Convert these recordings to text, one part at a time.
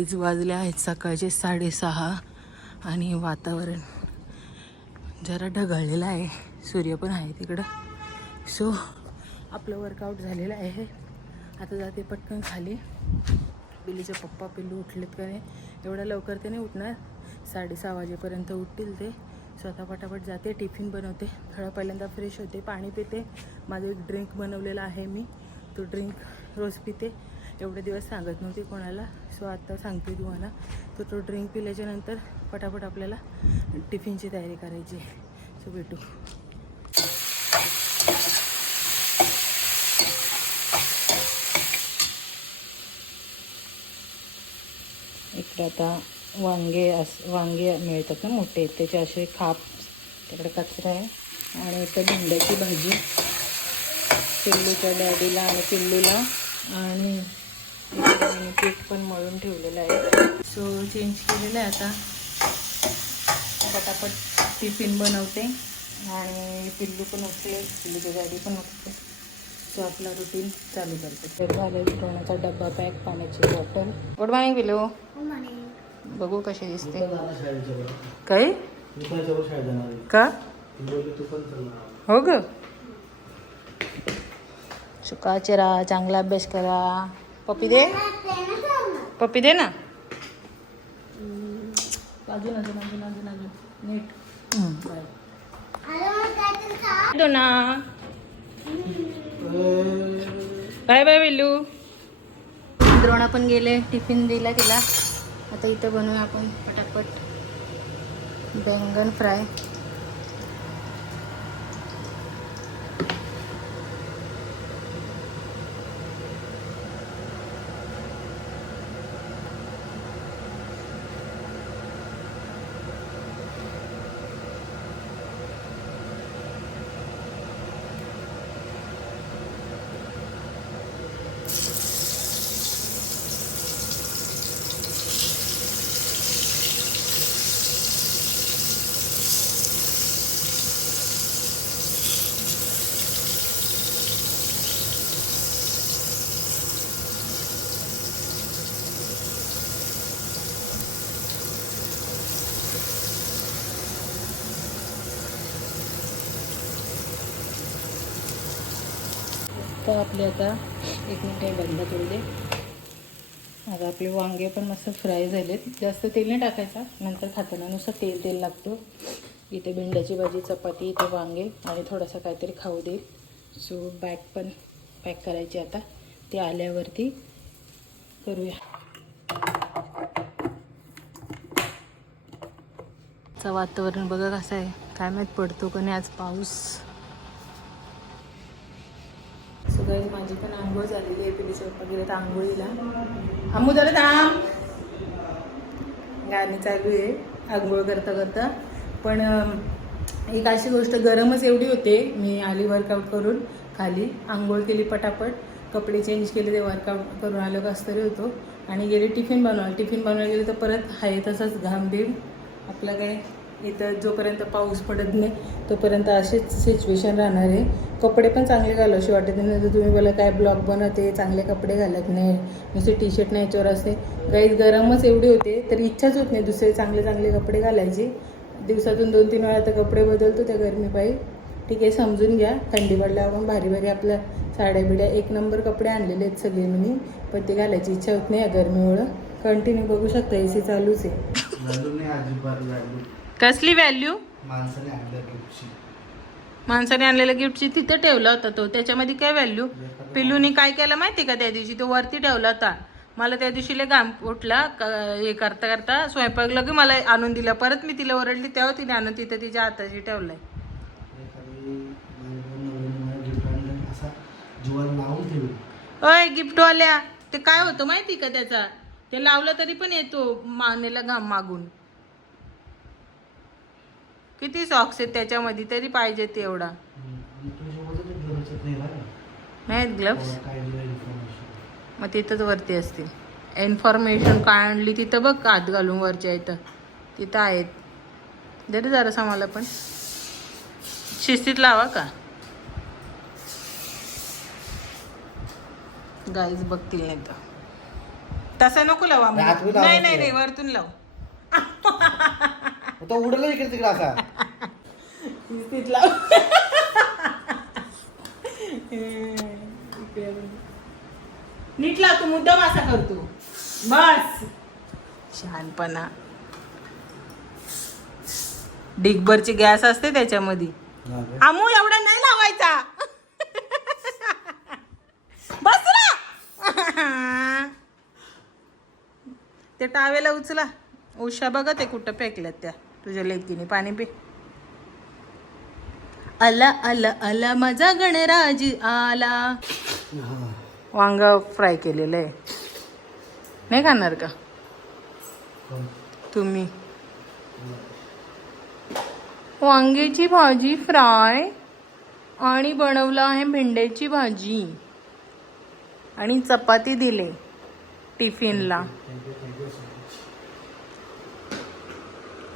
Guys वाजले आहेत सकाळचे 6:30 आणि वातावरण जरा ढगाळलेलं आहे, सूर्य पण आहे तिकडं. सो आपलं वर्कआउट झालेलं आहे. आता जाते पटकन खाली. पिल्लीचे पप्पा पिल्लू उठलेत का नाही, एवढ्या लवकर ते नाही उठणार, 6:30 वाजेपर्यंत उठतील ते. स्वतः पटापट जाते, टिफिन बनवते, थोडं पहिल्यांदा फ्रेश होते, पाणी पिते. माझं एक ड्रिंक बनवलेला आहे मी, तो ड्रिंक रोज पिते. एवढे दिवस सांगत नव्हती कोणाला, सो आत्ता सांगते तुम्हाला. तो ड्रिंक पिल्याच्यानंतर पटापट आपल्याला टिफिनची तयारी करायची. सो भेटू. इकडे आता वांगे मिळतात ना मोठे, त्याचे असे खाप. तिकडे कचरा आहे. आणि इथं भेंड्याची भाजी पिल्लूच्या डॅडीला आणि पिल्लूला. आणि इकडे मी पीठ पण मळून ठेवलेलं आहे. सो चेंज केलेलं आहे आता. पटापट टिफिन बनवते आणि पिल्लू पण उठले, पिल्लूच्या डॅडी पण उठते. सो आपला रुटीन चालू करते. तर झालं जेवणाचा डब्बा पॅक, पाण्याची बॉटल. गुड मॉर्निंग पिल्लू. बघू कशी दिसते. काय का हो ग. सुकाचे राहा, चांगला अभ्यास करा. पप्पी दे, पप्पी दे ना. अजून अजून अजून अजून अजून नीट दो ना. Bye bye Villu. द्रोणा पण गेले, टिफिन दिला तिला. आता इथं बनवूया आपण पटापट बैंगन फ्राय. तर आपले आता 1 मिनिट बंद करू दे. आता आपले वांगे पण मस्त फ्राय झालेत. जास्त तेल नाही टाकायचा, नंतर खाताना नुसतं तेल लागतो. इथे भेंड्याची भाजी, चपाती, इथे वांगे आणि थोडासा काहीतरी खाऊ देईल. सो बॅग पण पॅक करायची आता, ते आल्यावरती करूया. वातावरण बघा कसं आहे, काय माहीत पडतो का नाही आज पाऊस. सगळी माझी पण आंघोळ झालेली आहे. पिढीचे पप्पा गेले तर आंघोळीला. आंघोळ झालं थांब. गाणी चालू आहे आंघोळ करता करता. पण एक अशी गोष्ट, गरमच एवढी होते. मी आली वर्कआउट करून खाली, आंघोळ केली पटापट, कपडे चेंज केले, ते वर्कआउट करून आलं कस तरी होतो. आणि गेले टिफिन बनवायला गेले तर परत आहे तसंच घाम बिम. आपलं काय इथं जोपर्यंत पाऊस पडत नाही तोपर्यंत अशीच सिच्युएशन राहणार आहे. कपडे पण चांगले घालावशी वाटत नाही. तर तुम्ही बोला काय ब्लॉग बनवते, चांगले कपडे घालत नाही, नुसते टी शर्ट नाही याच्यावर असते. गाईज गरमच एवढी होते तर इच्छाच होत नाही दुसरे चांगले कपडे घालायचे. दिवसातून 2-3 वेळा तर कपडे बदलतो त्या गरमीपायी. ठीक आहे, समजून घ्या. थंडी पडल्यावर पण भारी आपल्या साड्या बिड्या 1 नंबर कपडे आणलेले आहेत सगळे मी, पण ते घालायची इच्छा होत नाही या गरमीमुळं. कंटिन्यू बघू शकता AC चालूच आहे. कसली व्हॅल्यू? माणसाने आणलेल्या गिफ्टची तिथं ठेवला होता तो, त्याच्यामध्ये काय व्हॅल्यू? पिल्लूनी काय केलं माहिती का त्या दिवशी? तो वरती ठेवला होता. मला त्या दिवशी लय घाम उठला हे करता करता, स्वयंपाक लगे मला आणून दिला. परत मी तिला ओरडली तेव्हा तिने आणून तिथं तिच्या हाताशी ठेवलाय. अय गिफ्टवाल्या, ते काय होतं माहिती का त्याचा? ते लावलं तरी पण येतो मानेला घाम मागून. किती सॉक्स आहेत त्याच्यामध्ये, तरी पाहिजे ते एवढा. नाही ग्लव्स, मग तिथंच वरती असतील. इन्फॉर्मेशन काय आणली तिथं बघ, हात घालून वरच्या इथं तिथं आहेत. जरा मला पण शिस्तीत लावा का गाईज बघतील नाही तर. तसा नको लावा आतमध्ये नाही लावायचं नाही आहे. नाही वरतून लाव तो उडला इकडे तिकडे असा तिथला नीट लाव तू मुद्दाम असा करतो बस शहाणपणा डिगभरची गॅस असते त्याच्यामध्ये आमू एवढा नाही लावायचा बस ना ते टावेला उचला उषा बघा ते कुठं फेकल्यात त्या तुझ्या लेकीने पाणी पी आला आला आला माझा गणराज आला वांग फ्राय केलेलं आहे नाही खाणार का तुम्ही वांग्याची भाजी फ्राय आणि बनवलं आहे भेंड्याची भाजी आणि चपाती दिले टिफिनला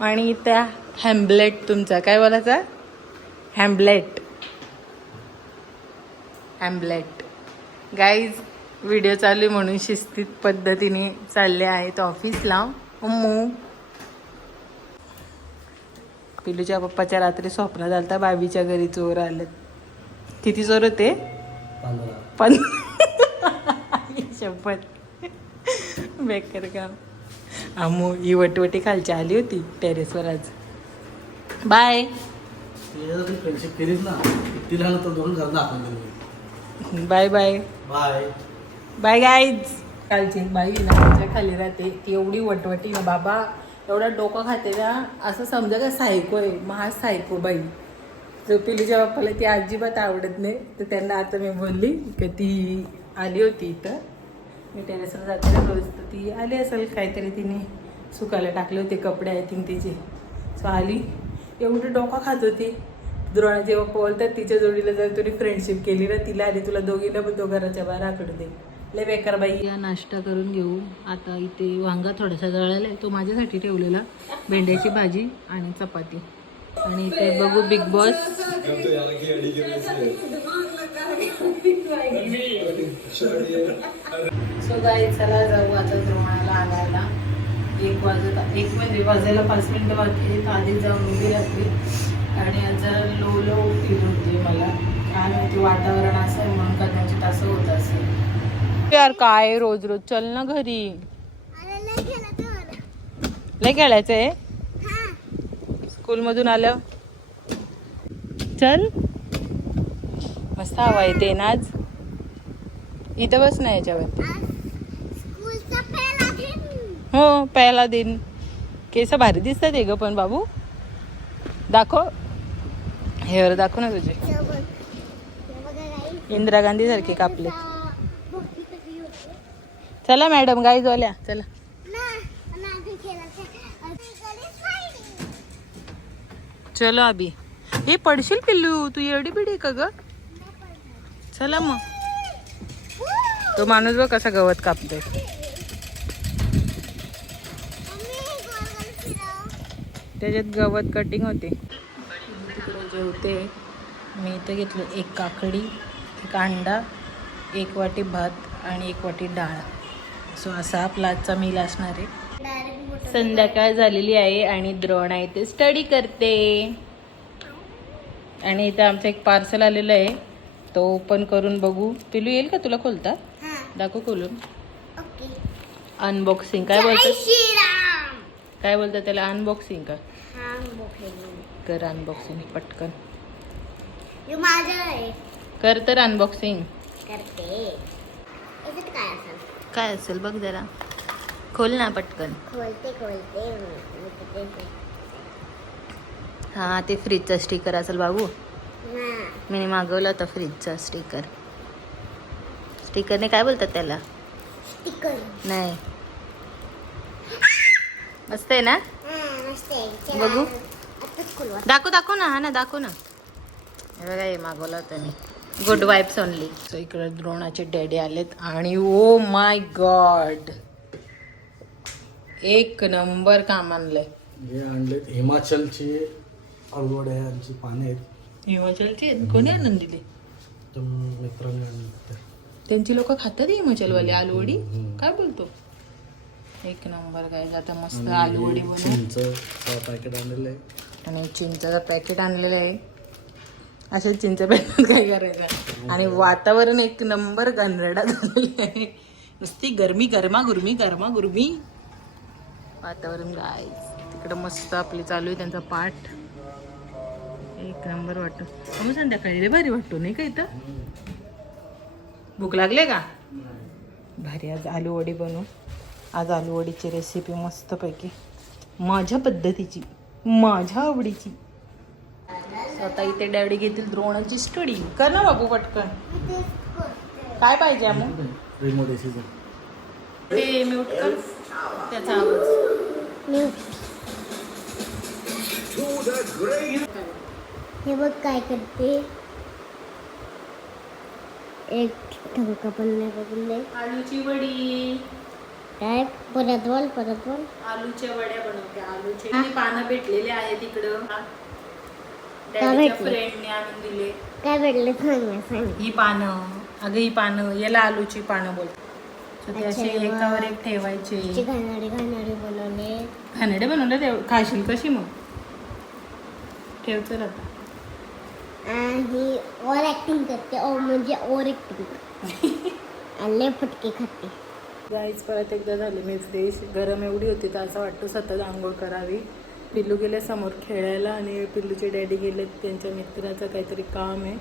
आणि त्या हॅम्बलेट तुमचा काय बोलायचा हॅम्बलेट गाईज व्हिडिओ चालू आहे म्हणून शिस्तीत पद्धतीने चालले आहेत ऑफिसला अम्मू पिलूच्या पप्पाच्या रात्री स्वप्न झालता बाबीच्या घरी चोर आले किती चोर होते 15 शपथ बेकार काम अम्मू ही वटवटी खालची आली होती टेरेसवर आज बाय फ्रेंडशिप केलीच ना तिला तर दोन घर दाखवून bye bye bye bye guys कालची बाई ना आमच्या खाली राहते ती एवढी वटवटी ना बाबा एवढा डोकं खाते ना असं समजा का सायको आहे महा सायको बाई जो पिलीच्या बाप्पाला ती अजिबात आवडत नाही तर त्यांना आता मी बोलली की ती आली होती इथं मी टेरेसवर जाते ना रोज तर ती आली असेल काहीतरी तिने सुकायला टाकले होते कपडे आय थिंक तिचे सो आली एवढं डोकं खात होती द्रोणा जेव्हा बोलतात तिच्या जोडीला जर तुम्ही फ्रेंडशिप केली ना तिला आणि तुला दोघीला पण तो घराच्या बाहेर आकडू दे लय बेकार बाई या नाश्ता करून घेऊ आता इथे वांगा थोडासा जळाला आहे तो माझ्यासाठी ठेवलेला भेंड्याची भाजी आणि चपाती आणि इथे बघू बिग बॉस सो गाईज चला जाऊ आता द्रोणाला आणायला 1 वाजायला 5 मिनिटं बाकी आहेत आधी जाऊन उभी राहते आणि आज जरा लो फील होते मला काय माहिती वातावरण असं आहे म्हणून कदाचित असं होत असेल यार काय रोज रोज चल ना घरी लय खेळायचंय स्कूलमधून आलं चल मस्त हवा येते ना आज इथं बस ना याच्यावरती हो पहिला दिन केस भारी दिसतात आहे ग पण बाबू दाखव हेअर दाखव ना तुझे इंदिरा गांधी सारखे कापले चला मॅडम गाईज वाल्या चला चलो अभि हे पडशील पिल्लू तू एवढी बिडी का ग चला मग तो माणूस बघ कसा गवत कापतोय त्याच्यात गवत कटिंग होते तिकडे जेवते मी इथे घेतलं 1 काकडी 1 अंडा 1 वाटी भात आणि 1 वाटी डाळ सो असा आपला आजचा मील असणार आहे संध्याकाळ झालेली आहे आणि द्रोणा इथे स्टडी करते आणि इथे आमचं एक पार्सल आलेलं आहे तो ओपन करून बघू पिलू येईल का तुला खोलता दाखव खोलून अनबॉक्सिंग काय बोलतात त्याला अनबॉक्सिंग का कर अनबॉक्सिंग पटकन कर तर अनबॉक्सिंग काय असेल बघ जरा खोल ना पटकन हा ते फ्रीजचा स्टिकर असेल बाबू मी मागवला होता फ्रीजचा स्टिकरने काय बोलतात त्याला नाही मस्त आहे ना बघू दाखव ना हा ना दाखव ना हे बघा हे मागवलं होतं मी गुड वाईब्स ओनली सो इकडे द्रोणाचे डॅडी आलेत आणि ओ माय गॉड 1 नंबर काम आणलंय हे आणलेत हिमाचलची अळवड्यांची पाने आहेत हिमाचलची कोणी आणून दिली मित्रांनी आणले त्यांची लोक खातात हिमाचलवाले आलूवडी काय बोलतो एक नंबर काय आता मस्त आलू वडी बनवू. चिंचचं पॅकेट आणलेलं आहे. आणि चिंचाचं पॅकेट आणलेलं आहे. अशा चिंचा पॅकेट काय करायचं. आणि वातावरण एक नंबर घनरडा झालेलं आहे. नुसती गरमी गरमागुरमी वातावरण गाय. तिकडं मस्त आपली चालू आहे त्यांचा पाठ. एक नंबर वाटतो. मग संध्याकाळी रे भारी वाटतो नाही का इथं. भूक लागले का. भारी आज आलू वडी बनवू. आज आलू वडीची रेसिपी मस्तपैकी माझ्या पद्धतीची माझ्या आवडीची. स्वतः इथे डॅडी घेतील द्रोणाची स्टडी. कर ना बाबू पटकन. काय पाहिजे मग रिमोट एसीचं ते म्यूट कर त्याचा आवाज. हे बघ काय करते. एक ठंका पण नाही बघून दे. आलूची वडी. काय परत बोल आलूच्या वड्या बनवते. आलूचे पानं भेटलेले आहेत तिकडं. का भेटले? फ्रेंडने आणून दिले. काय भेटलं सांग. ही पानं. अगं ही पानं याला आलूची पानं बोलतात. तर ते असे अच्छा, एकावर एक ठेवायचे. घाणारे बनवले. खानडे बनवले ते खाशील कशी मग. ठेवचं आता. आणि ओव्हर ऍक्टिंग करते. म्हणजे ओव्हर ऍक्टिंग आणि फटके खाते. गाईच परत एकदा झाले मी फ्रेश. गरम एवढी होती तर असं वाटतं सतत आंघोळ करावी. पिल्लू गेले समोर खेळायला आणि पिल्लूचे डॅडी गेलेत त्यांच्या मित्राचं काहीतरी काम आहे.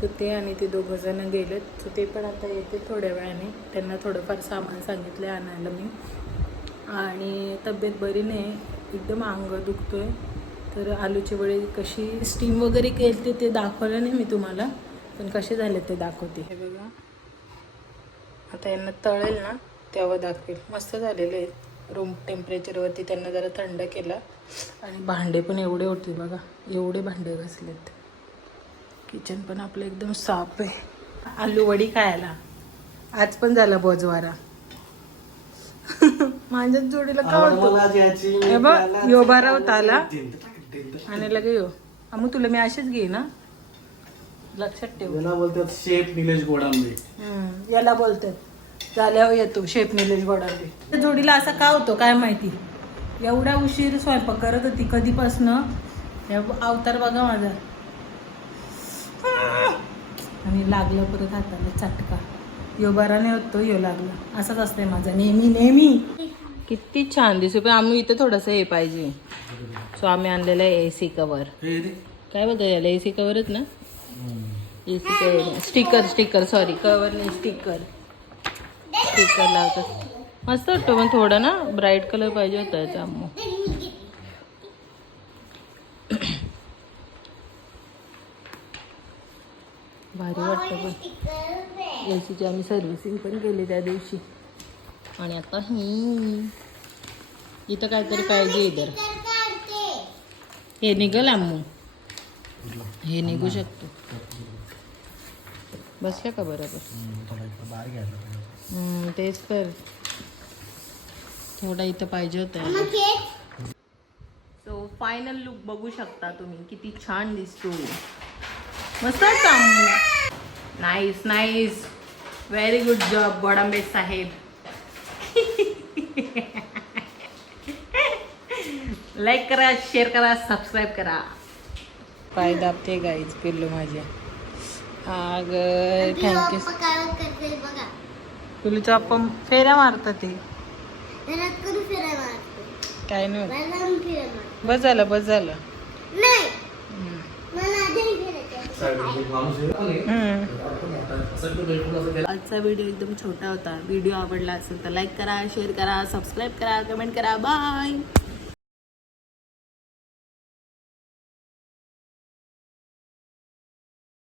सो ते आणि ते दोघं जण गेलेत. सो ते पण आता येते थोड्या वेळाने. त्यांना थोडंफार सामान सांगितलं आणायला मी. आणि तब्येत बरी नाही एकदम अंग दुखतोय. तर आलूची वडी कशी स्टीम वगैरे केली ते दाखवलं नाही मी तुम्हाला. पण कसे झाले ते दाखवते. हे बघा आता यांना तळेल ना तेव्हा दाखवेल. मस्त झालेले आहेत. रूम टेम्परेचरवरती त्यांना जरा थंड केला. आणि भांडे पण एवढे होते बघा. एवढे भांडे घासलेत. किचन पण आपलं एकदम साफ आहे. आलू वडी खायला आज पण झाला बोजवारा. माझ्याच जोडीला का होतो. हे बघ यो बारा होता आला आणि लगे यो. मग तुला मी असेच घे ना लक्षात ठेव. याला बोलतात शेफ निलेश गोडांबे. याला बोलतात झाल्यावर येतो शेफ निलेश गोडांबे. त्या जोडीला असा का होतो काय माहिती. एवढा उशीर स्वयंपाक करत होती कधीपासनं. अवतार बघा माझा. आणि लागलं परत हाताला चटका. यो बरा नाही होतो यो लागला. असंच असतंय माझं नेहमी. किती छान दिसतो. पण आम्ही इथं थोडंसं हे पाहिजे. सो आम्ही आणलेलं आहे AC कवर. काय बोलतो याला AC कवरच ना. AC cover sticker sorry cover नाही स्टिकर लावतात. मस्त वाटतो पण थोडं ना ब्राईट कलर पाहिजे होता याचा. भारी वाटतं पण. ACची आम्ही सर्व्हिसिंग पण केली त्या दिवशी. आणि आता इथं काहीतरी पाहिजे. इधर हे निघल आम्ही. हे निघू शकतो. बसल्या का बरोबर. तेच तर थोडा इथं पाहिजे होतं. सो फायनल लुक बघू शकता तुम्ही. किती छान दिसतो. मस्त काम. नाईस व्हेरी गुड जॉब गोडांबे साहेब. लाईक करा शेअर करा सबस्क्राईब करा. पाय दाबते गाईच पिल्लू माझ्या. अगं थँक्यू. पिल्लूचा आपण फेऱ्या मारतात ते काय नाही. बस झालं. आजचा व्हिडिओ एकदम छोटा होता. व्हिडिओ आवडला असेल तर लाईक करा शेअर करा सबस्क्राईब करा कमेंट करा. बाय.